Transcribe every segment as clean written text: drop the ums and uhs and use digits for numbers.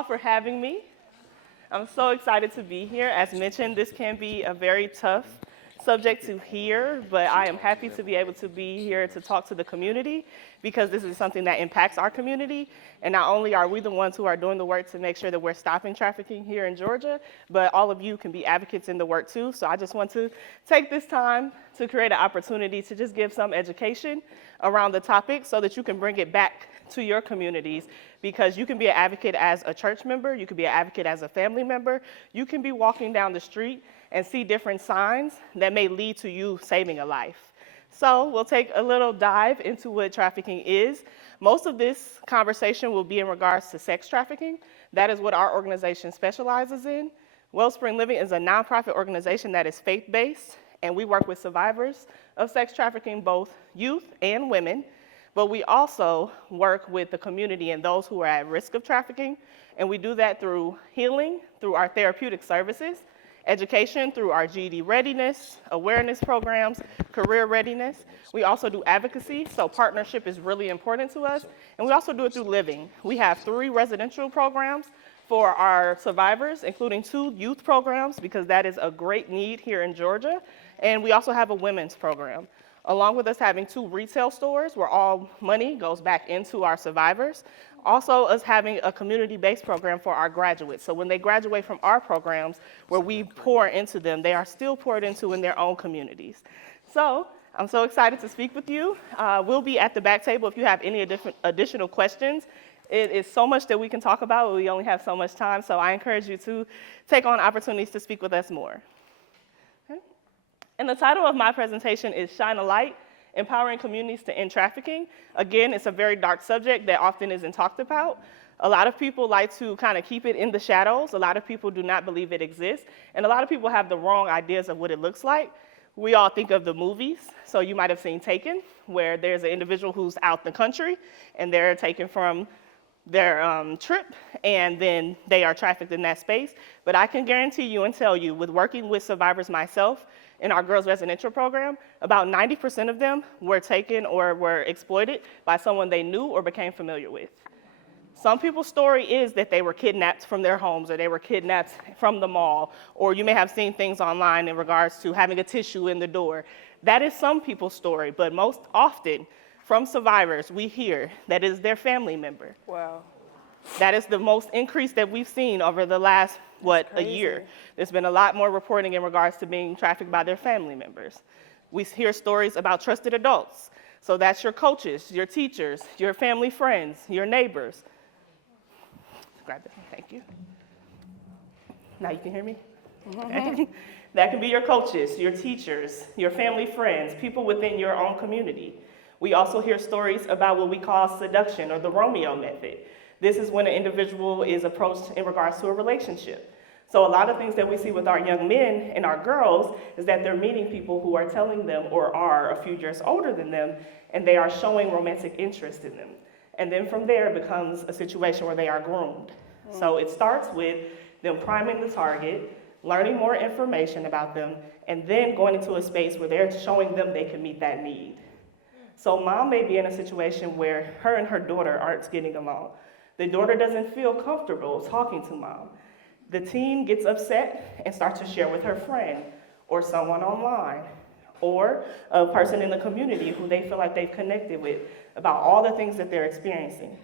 all for having me. I'm so excited to be here. As mentioned, this can be a very tough subject to hear, but I am happy to be able to be here to talk to the community because this is something that impacts our community. And not only are we the ones who are doing the work to make sure that we're stopping trafficking here in Georgia, but all of you can be advocates in the work too. So I just want to take this time to create an opportunity to just give some education around the topic so that you can bring it back to your communities, because you can be an advocate as a church member, you can be an advocate as a family member, you can be walking down the street and see different signs that may lead to you saving a life. So we'll take a little dive into what trafficking is. Most of this conversation will be in regards to sex trafficking. That is what our organization specializes in. Wellspring Living is a nonprofit organization that is faith-based, and we work with survivors of sex trafficking, both youth and women. But we also work with the community and those who are at risk of trafficking, and we do that through healing, through our therapeutic services, education through our GED readiness, awareness programs, career readiness. We also do advocacy, so partnership is really important to us, and we also do it through living. We have 3 residential programs for our survivors, including 2 youth programs, because that is a great need here in Georgia, and we also have a women's program. Along with us having 2 retail stores where all money goes back into our survivors. Also us having a community-based program for our graduates. So when they graduate from our programs where we pour into them, they are still poured into in their own communities. So I'm so excited to speak with you. We'll be at the back table if you have any additional questions. It is so much that we can talk about, but we only have so much time, so I encourage you to take on opportunities to speak with us more. And the title of my presentation is Shine a Light, Empowering Communities to End Trafficking. Again, it's a very dark subject that often isn't talked about. A lot of people like to kind of keep it in the shadows. A lot of people do not believe it exists. And a lot of people have the wrong ideas of what it looks like. We all think of the movies. So you might have seen Taken, where there's an individual who's out in the country and they're taken from their trip, and then they are trafficked in that space. But I can guarantee you and tell you, with working with survivors myself in our girls' residential program, about 90% of them were taken or were exploited by someone they knew or became familiar with. Some people's story is that they were kidnapped from their homes, or they were kidnapped from the mall, or you may have seen things online in regards to having a tissue in the door. That is some people's story, but most often, from survivors, we hear that it is their family member. Wow. That is the most increase that we've seen over the last, a year. There's been a lot more reporting in regards to being trafficked by their family members. We hear stories about trusted adults. So that's your coaches, your teachers, your family friends, your neighbors. Grab that, thank you. Now you can hear me? Okay. That can be your coaches, your teachers, your family friends, people within your own community. We also hear stories about what we call seduction, or the Romeo method. This is when an individual is approached in regards to a relationship. So a lot of things that we see with our young men and our girls is that they're meeting people who are telling them or are a few years older than them, and they are showing romantic interest in them. And then from there, it becomes a situation where they are groomed. So it starts with them priming the target, learning more information about them, and then going into a space where they're showing them they can meet that need. So mom may be in a situation where her and her daughter aren't getting along. The daughter doesn't feel comfortable talking to mom. The teen gets upset and starts to share with her friend or someone online or a person in the community who they feel like they've connected with about all the things that they're experiencing.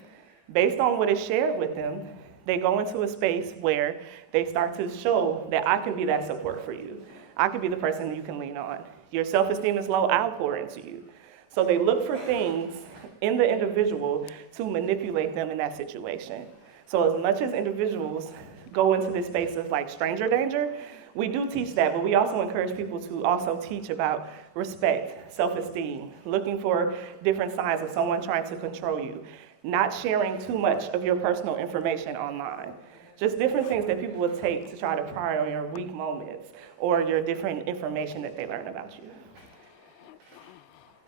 Based on what is shared with them, they go into a space where they start to show that I can be that support for you. I can be the person that you can lean on. Your self-esteem is low, I'll pour into you. So they look for things in the individual to manipulate them in that situation. So as much as individuals go into this space of like stranger danger, we do teach that, but we also encourage people to also teach about respect, self-esteem, looking for different signs of someone trying to control you, not sharing too much of your personal information online. Just different things that people would take to try to pry on your weak moments or your different information that they learn about you.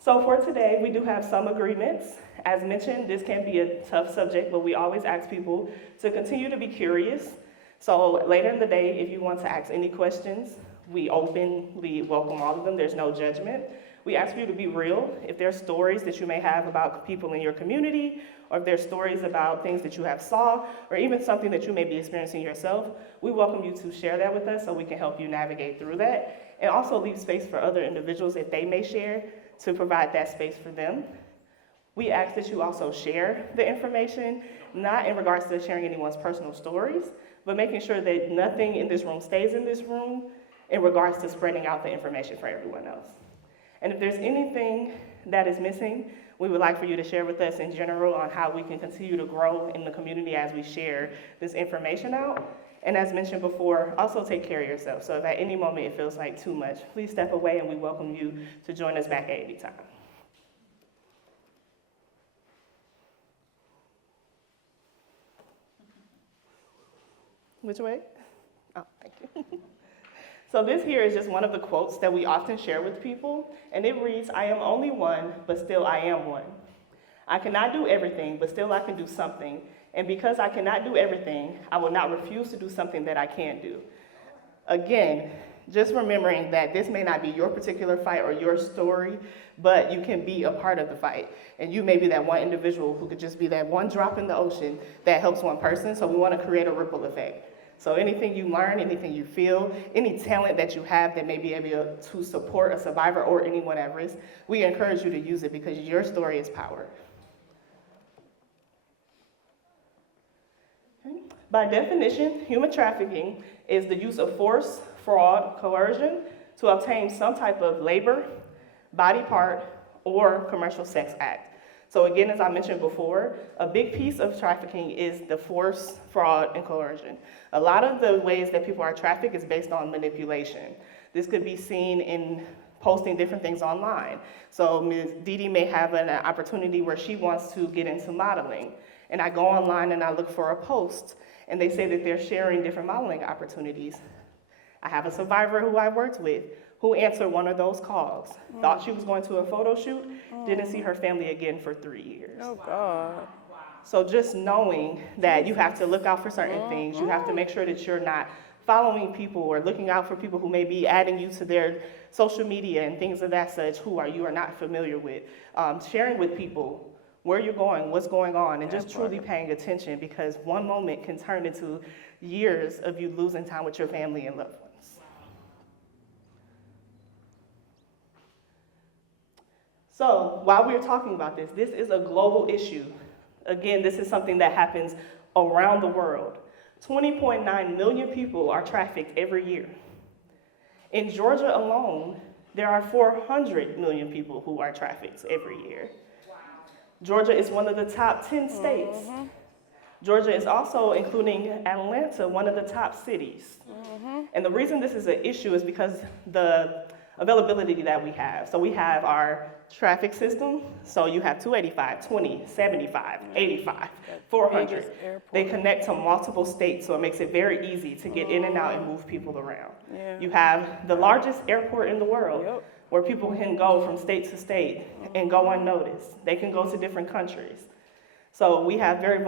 So for today, we do have some agreements. As mentioned, this can be a tough subject, but we always ask people to continue to be curious. So later in the day, if you want to ask any questions, we welcome all of them. There's no judgment. We ask for you to be real. If there are stories that you may have about people in your community, or if there's stories about things that you have saw, or even something that you may be experiencing yourself, we welcome you to share that with us so we can help you navigate through that. And also leave space for other individuals if they may share to provide that space for them. We ask that you also share the information, not in regards to sharing anyone's personal stories, but making sure that nothing in this room stays in this room in regards to spreading out the information for everyone else. And if there's anything that is missing, we would like for you to share with us in general on how we can continue to grow in the community as we share this information out. And as mentioned before, also take care of yourself. So if at any moment it feels like too much, please step away and we welcome you to join us back at any time. Which way? Oh, thank you. So this here is just one of the quotes that we often share with people, and it reads, "I am only one, but still I am one. I cannot do everything, but still I can do something. And because I cannot do everything, I will not refuse to do something that I can do." Again, just remembering that this may not be your particular fight or your story, but you can be a part of the fight. And you may be that one individual who could just be that one drop in the ocean that helps one person, so we want to create a ripple effect. So anything you learn, anything you feel, any talent that you have that may be able to support a survivor or anyone at risk, we encourage you to use it because your story is power. Okay. By definition, human trafficking is the use of force, fraud, coercion to obtain some type of labor, body part, or commercial sex act. So again, as I mentioned before, a big piece of trafficking is the force, fraud, and coercion. A lot of the ways that people are trafficked is based on manipulation. This could be seen in posting different things online. So Ms. Didi may have an opportunity where she wants to get into modeling. And I go online and I look for a post, and they say that they're sharing different modeling opportunities. I have a survivor who I worked with who answered one of those calls, thought she was going to a photo shoot, didn't see her family again for 3 years. Oh, God. So just knowing that you have to look out for certain things, you have to make sure that you're not following people or looking out for people who may be adding you to their social media and things of that such who you are not familiar with. Sharing with people where you're going, what's going on, and just truly paying attention because one moment can turn into years of you losing time with your family and loved ones. So while we're talking about this, this is a global issue. Again, this is something that happens around the world. 20.9 million people are trafficked every year. In Georgia alone, there are 400 million people who are trafficked every year. Georgia is one of the top 10 states. Georgia is also, including Atlanta, one of the top cities. And the reason this is an issue is because the availability that we have. So we have our traffic system. So you have 285, 20, 75, 85, 400. They connect to multiple states, so it makes it very easy to get in and out and move people around. You have the largest airport in the world where people can go from state to state and go unnoticed. They can go to different countries. So we have very big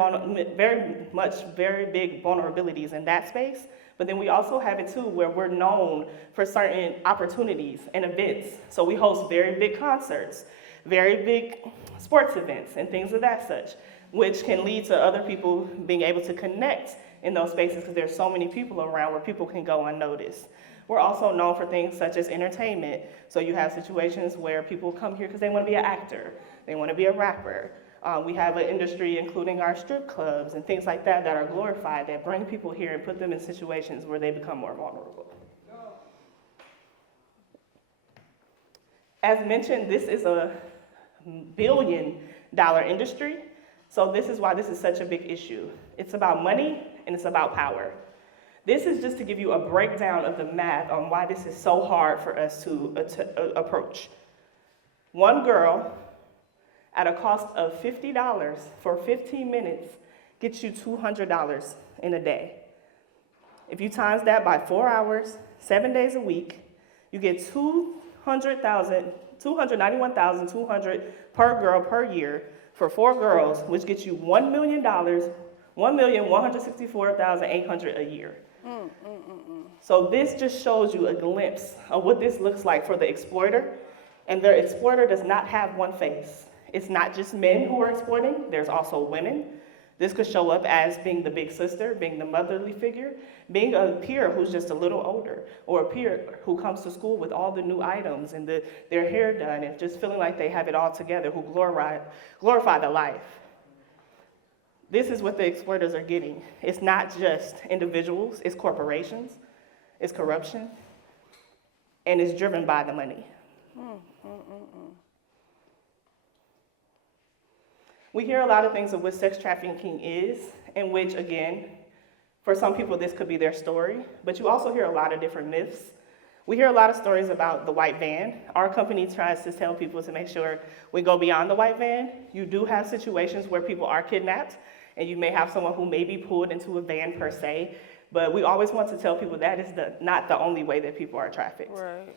vulnerabilities in that space. But then we also have it too where we're known for certain opportunities and events. So we host very big concerts, very big sports events and things of that such, which can lead to other people being able to connect in those spaces because there's so many people around where people can go unnoticed. We're also known for things such as entertainment. So you have situations where people come here because they want to be an actor, they want to be a rapper. We have an industry including our strip clubs and things like that that are glorified, that bring people here and put them in situations where they become more vulnerable. As mentioned, this is a billion-dollar industry, so this is why this is such a big issue. It's about money and it's about power. This is just to give you a breakdown of the math on why this is so hard for us to approach. One girl at a cost of $50 for 15 minutes gets you $200 in a day. If you times that by 4 hours, 7 days a week, you get $291,200 per girl per year for 4 girls, which gets you $1 million, $1,164,800 a year. So this just shows you a glimpse of what this looks like for the exploiter And their exploiter does not have one face. It's not just men who are exploiting, there's also women. This could show up as being the big sister, being the motherly figure, being a peer who's just a little older, or a peer who comes to school with all the new items and their hair done and just feeling like they have it all together, who glorify the life. This is what the exploiters are getting. It's not just individuals, it's corporations, it's corruption, and it's driven by the money. We hear a lot of things of what sex trafficking is, and which, again, for some people this could be their story, but you also hear a lot of different myths. We hear a lot of stories about the white van. Our company tries to tell people to make sure we go beyond the white van. You do have situations where people are kidnapped, and you may have someone who may be pulled into a van per se, but we always want to tell people that is not the only way that people are trafficked. Right.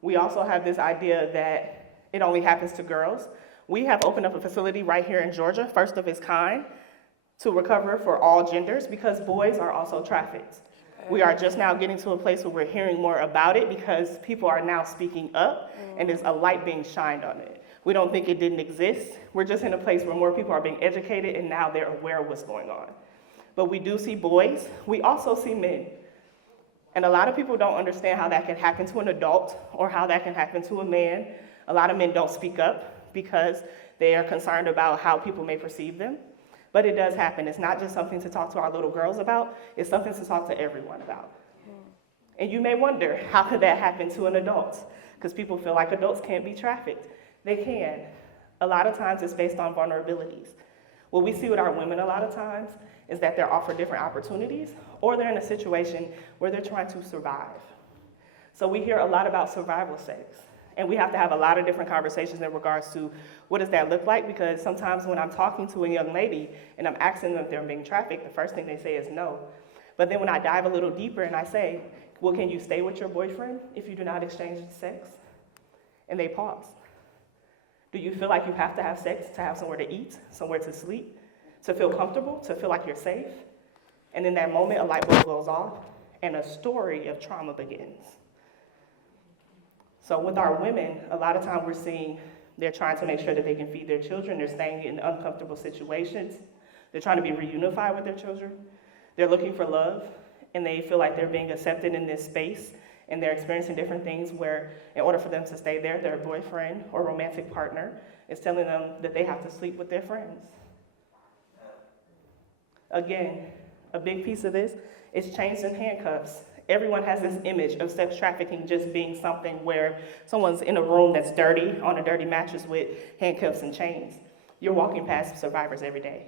We also have this idea that it only happens to girls. We have opened up a facility right here in Georgia, first of its kind, to recover for all genders because boys are also trafficked. We are just now getting to a place where we're hearing more about it because people are now speaking up and there's a light being shined on it. We don't think it didn't exist. We're just in a place where more people are being educated and now they're aware of what's going on. But we do see boys. We also see men. And a lot of people don't understand how that can happen to an adult or how that can happen to a man. A lot of men don't speak up because they are concerned about how people may perceive them. But it does happen. It's not just something to talk to our little girls about, it's something to talk to everyone about. And you may wonder, how could that happen to an adult? Because people feel like adults can't be trafficked. They can. A lot of times it's based on vulnerabilities. What we see with our women a lot of times is that they're offered different opportunities, or they're in a situation where they're trying to survive. So we hear a lot about survival sex. And we have to have a lot of different conversations in regards to what does that look like, because sometimes when I'm talking to a young lady and I'm asking them if they're being trafficked, the first thing they say is no. But then when I dive a little deeper and I say, well, can you stay with your boyfriend if you do not exchange sex? And they pause. Do you feel like you have to have sex to have somewhere to eat, somewhere to sleep, to feel comfortable, to feel like you're safe? And in that moment, a light bulb goes off and a story of trauma begins. So with our women, a lot of time we're seeing they're trying to make sure that they can feed their children. They're staying in uncomfortable situations. They're trying to be reunified with their children. They're looking for love, and they feel like they're being accepted in this space, and they're experiencing different things where in order for them to stay there, their boyfriend or romantic partner is telling them that they have to sleep with their friends. Again, a big piece of this is chains and handcuffs. Everyone has this image of sex trafficking just being something where someone's in a room that's dirty, on a dirty mattress with handcuffs and chains. You're walking past survivors every day.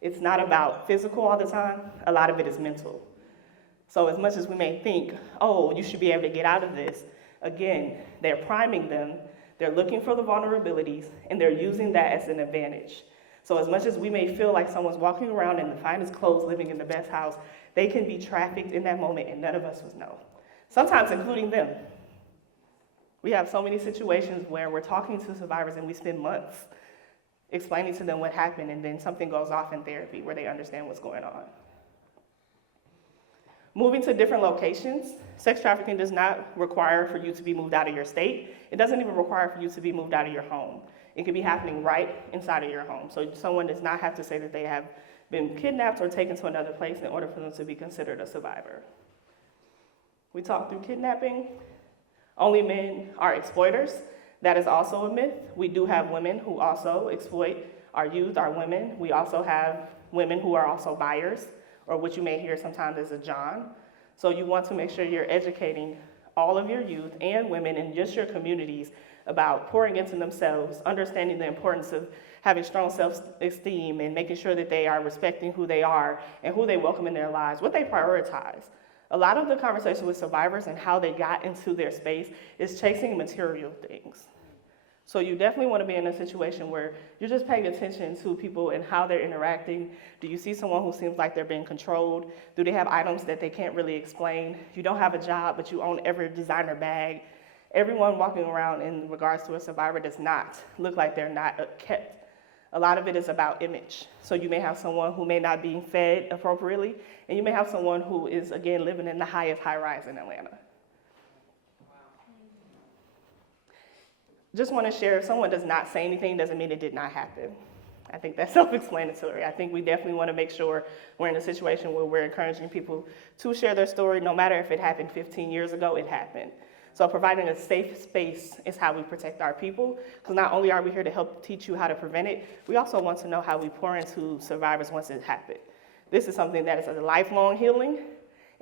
It's not about physical all the time. A lot of it is mental. So as much as we may think, oh, you should be able to get out of this, again, they're priming them, they're looking for the vulnerabilities, and they're using that as an advantage. So as much as we may feel like someone's walking around in the finest clothes, living in the best house, they can be trafficked in that moment and none of us would know. Sometimes including them. We have so many situations where we're talking to survivors and we spend months explaining to them what happened, and then something goes off in therapy where they understand what's going on. Moving to different locations, sex trafficking does not require for you to be moved out of your state. It doesn't even require for you to be moved out of your home. It could be happening right inside of your home. So someone does not have to say that they have been kidnapped or taken to another place in order for them to be considered a survivor. We talked through kidnapping. Only men are exploiters. That is also a myth. We do have women who also exploit our youth, our women. We also have women who are also buyers, or what you may hear sometimes as a John. So you want to make sure you're educating all of your youth and women in just your communities about pouring into themselves, understanding the importance of having strong self-esteem and making sure that they are respecting who they are and who they welcome in their lives, what they prioritize. A lot of the conversation with survivors and how they got into their space is chasing material things. So you definitely want to be in a situation where you're just paying attention to people and how they're interacting. Do you see someone who seems like they're being controlled? Do they have items that they can't really explain? You don't have a job, but you own every designer bag. Everyone walking around in regards to a survivor does not look like they're not kept. A lot of it is about image. So you may have someone who may not be fed appropriately, and you may have someone who is, again, living in the highest high-rise in Atlanta. just want to share, if someone does not say anything, doesn't mean it did not happen. I think that's self-explanatory. I think we definitely want to make sure we're in a situation where we're encouraging people to share their story, no matter if it happened 15 years ago, it happened. So providing a safe space is how we protect our people, because not only are we here to help teach you how to prevent it, we also want to know how we pour into survivors once it happened. This is something that is a lifelong healing,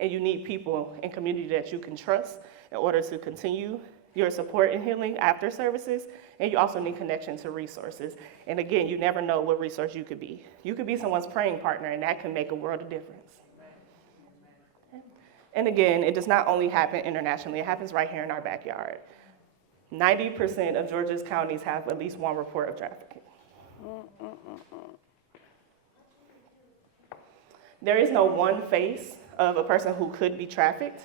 and you need people in community that you can trust in order to continue your support in healing after services, and you also need connection to resources. And again, you never know what resource you could be. You could be someone's praying partner, and that can make a world of difference. And again, it does not only happen internationally, it happens right here in our backyard. 90% of Georgia's counties have at least one report of trafficking. There is no one face of a person who could be trafficked.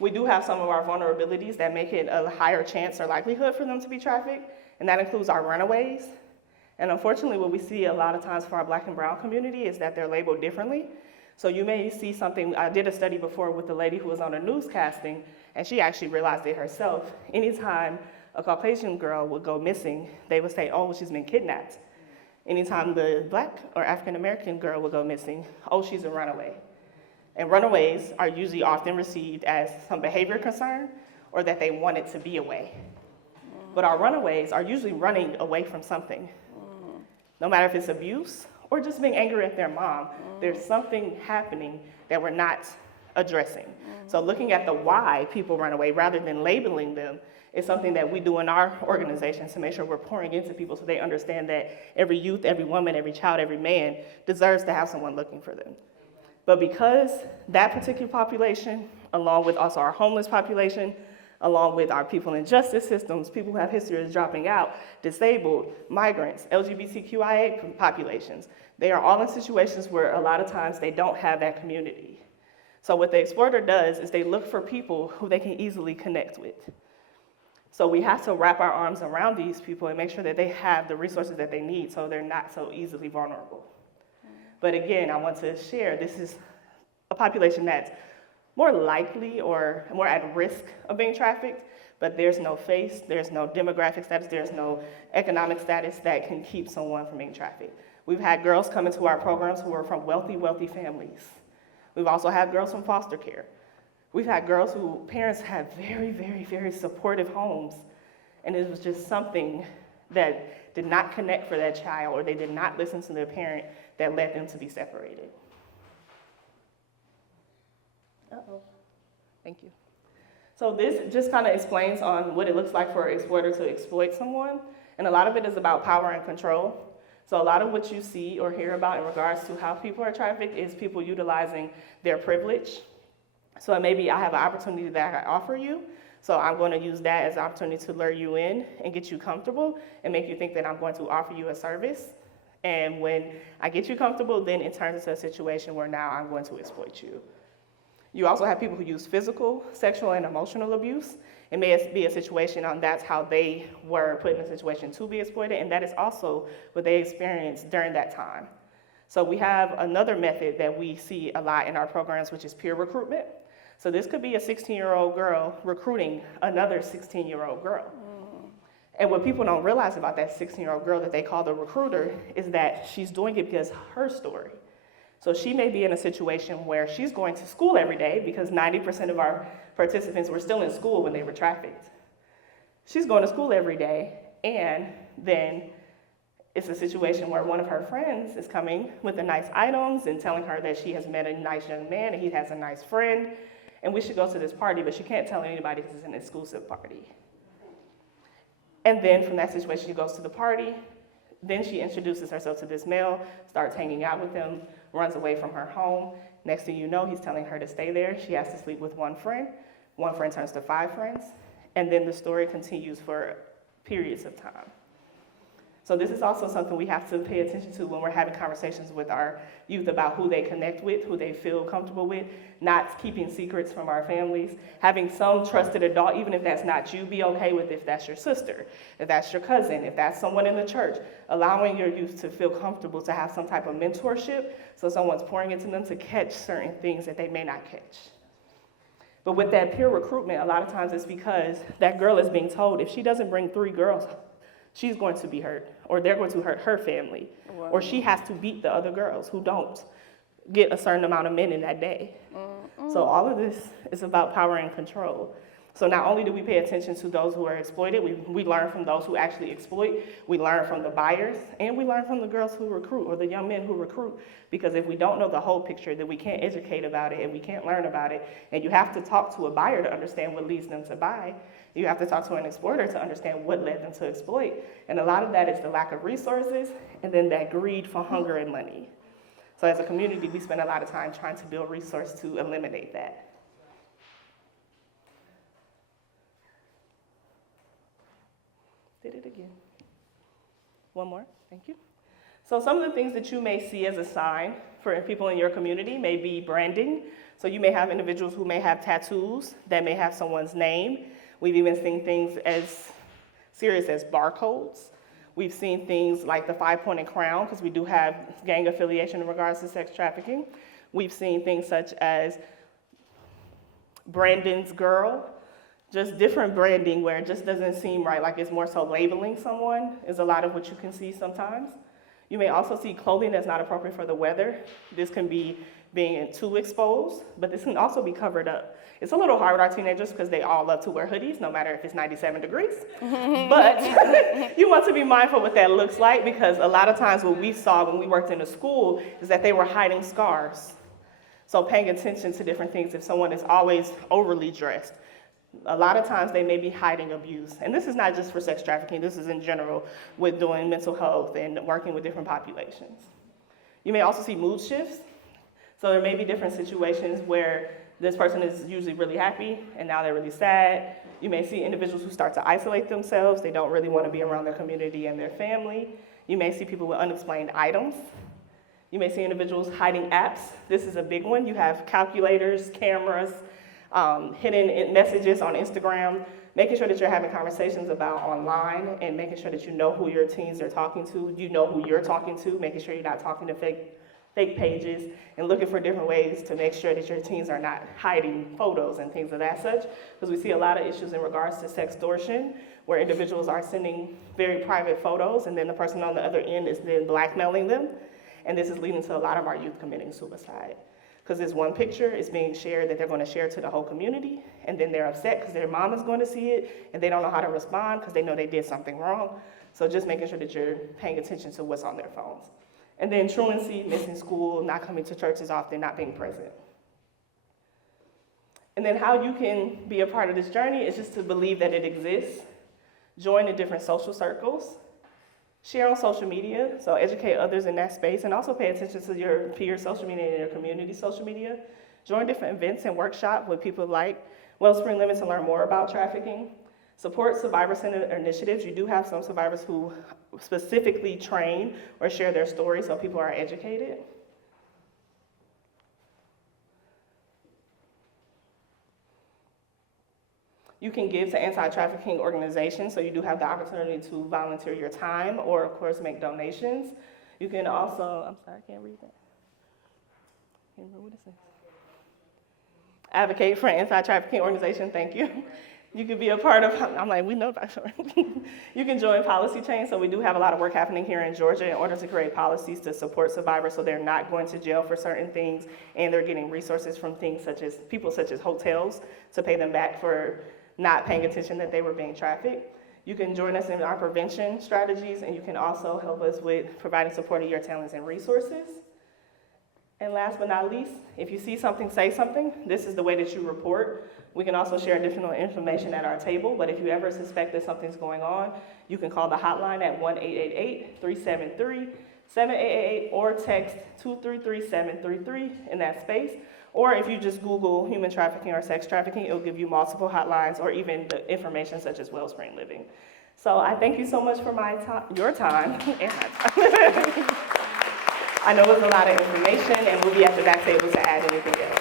We do have some of our vulnerabilities that make it a higher chance or likelihood for them to be trafficked, and that includes our runaways. And unfortunately, what we see a lot of times for our Black and brown community is that they're labeled differently. So you may see something, I did a study before with a lady who was on a newscasting, and she actually realized it herself. Anytime a Caucasian girl would go missing, they would say, oh, she's been kidnapped. Anytime the Black or African American girl would go missing, oh, she's a runaway. And runaways are usually often received as some behavior concern or that they wanted to be away. But our runaways are usually running away from something. No matter if it's abuse or just being angry at their mom, there's something happening that we're not addressing. So looking at the why people run away rather than labeling them is something that we do in our organization to make sure we're pouring into people so they understand that every youth, every woman, every child, every man deserves to have someone looking for them. But because that particular population, along with also our homeless population, along with our people in justice systems, people who have history of dropping out, disabled, migrants, LGBTQIA populations, they are all in situations where a lot of times they don't have that community. So what the exploiter does is they look for people who they can easily connect with. So we have to wrap our arms around these people and make sure that they have the resources that they need so they're not so easily vulnerable. But again, I want to share, this is a population that's more likely or more at risk of being trafficked, but there's no face, there's no demographic status, there's no economic status that can keep someone from being trafficked. We've had girls come into our programs who are from wealthy families. We've also had girls from foster care. We've had girls who parents had very supportive homes, and it was just something that did not connect for that child, or they did not listen to their parent that led them to be separated. Thank you. So this just kind of explains on what it looks like for an exploiter to exploit someone, and a lot of it is about power and control. So a lot of what you see or hear about in regards to how people are trafficked is people utilizing their privilege. So maybe I have an opportunity that I can offer you, so I'm going to use that as an opportunity to lure you in and get you comfortable and make you think that I'm going to offer you a service. And when I get you comfortable, then it turns into a situation where now I'm going to exploit you. You also have people who use physical, sexual, and emotional abuse. It may be a situation on that's how they were put in a situation to be exploited, and that is also what they experienced during that time. So we have another method that we see a lot in our programs, which is peer recruitment. So this could be a 16-year-old girl recruiting another 16-year-old girl. And what people don't realize about that 16-year-old girl that they call the recruiter is that she's doing it because her story. So she may be in a situation where she's going to school every day because 90% of our participants were still in school when they were trafficked. She's going to school every day, and then it's a situation where one of her friends is coming with the nice items and telling her that she has met a nice young man and he has a nice friend, and we should go to this party, but she can't tell anybody because it's an exclusive party. And then from that situation, she goes to the party. Then she introduces herself to this male, starts hanging out with him, runs away from her home. Next thing you know, he's telling her to stay there. She has to sleep with one friend. One friend turns to 5 friends. And then the story continues for periods of time. So this is also something we have to pay attention to when we're having conversations with our youth about who they connect with, who they feel comfortable with, not keeping secrets from our families, having some trusted adult, even if that's not you, be okay with if that's your sister, if that's your cousin, if that's someone in the church, allowing your youth to feel comfortable to have some type of mentorship so someone's pouring into them to catch certain things that they may not catch. But with that peer recruitment, a lot of times it's because that girl is being told if she doesn't bring 3 girls, she's going to be hurt, or they're going to hurt her family, Wow. or she has to beat the other girls who don't get a certain amount of men in that day. So all of this is about power and control. So not only do we pay attention to those who are exploited, we learn from those who actually exploit, we learn from the buyers, and we learn from the girls who recruit or the young men who recruit. Because if we don't know the whole picture, then we can't educate about it and we can't learn about it. And you have to talk to a buyer to understand what leads them to buy. You have to talk to an exploiter to understand what led them to exploit. And a lot of that is the lack of resources and then that greed for hunger and money. So as a community, we spend a lot of time trying to build resources to eliminate that. Did it again. One more, thank you. So some of the things that you may see as a sign for people in your community may be branding. So you may have individuals who may have tattoos that may have someone's name. We've even seen things as serious as barcodes. We've seen things like the 5-pointed crown, because we do have gang affiliation in regards to sex trafficking. We've seen things such as Brandon's girl, just different branding where it just doesn't seem right, like it's more so labeling someone is a lot of what you can see sometimes. You may also see clothing that's not appropriate for the weather. This can be being too exposed, but this can also be covered up. It's a little hard with our teenagers because they all love to wear hoodies, no matter if it's 97 degrees. But you want to be mindful what that looks like, because a lot of times what we saw when we worked in the school is that they were hiding scars. So paying attention to different things, if someone is always overly dressed, a lot of times they may be hiding abuse. And this is not just for sex trafficking, this is in general with doing mental health and working with different populations. You may also see mood shifts. So there may be different situations where this person is usually really happy and now they're really sad. You may see individuals who start to isolate themselves. They don't really want to be around their community and their family. You may see people with unexplained items. You may see individuals hiding apps. This is a big one. You have calculators, cameras, hidden messages on Instagram, making sure that you're having conversations about online and making sure that you know who your teens are talking to, you know who you're talking to, making sure you're not talking to fake pages, and looking for different ways to make sure that your teens are not hiding photos and things of that such, because we see a lot of issues in regards to sextortion, where individuals are sending very private photos and then the person on the other end is then blackmailing them, and this is leading to a lot of our youth committing suicide. Because this one picture is being shared that they're going to share to the whole community, and then they're upset because their mom is going to see it, and they don't know how to respond because they know they did something wrong. So just making sure that you're paying attention to what's on their phones. And then truancy, missing school, not coming to church as often, not being present. And then how you can be a part of this journey is just to believe that it exists, join the different social circles, share on social media, so educate others in that space, and also pay attention to your peer social media and your community social media. Join different events and workshops with people like Wellspring Limits to learn more about trafficking. Support survivor-centered initiatives. You do have some survivors who specifically train or share their stories so people are educated. You can give to anti-trafficking organizations, so you do have the opportunity to volunteer your time or, of course, make donations. You can also, I'm sorry, I can't read that. Can't remember what it says. Advocate for an anti-trafficking organization, thank you. You could be a part of, I'm like, we know that, sure. You can join policy change, so we do have a lot of work happening here in Georgia in order to create policies to support survivors so they're not going to jail for certain things, and they're getting resources from things such as, people such as hotels to pay them back for not paying attention that they were being trafficked. You can join us in our prevention strategies, and you can also help us with providing support of your talents and resources. And last but not least, if you see something, say something. This is the way that you report. We can also share additional information at our table, but if you ever suspect that something's going on, you can call the hotline at 1-888-373-7888 or text 233-733 in that space. Or if you just Google human trafficking or sex trafficking, it'll give you multiple hotlines or even the information such as Wellspring Living. So I thank you so much for your time and my time. I know it's a lot of information, and we'll be at the back table to add anything else.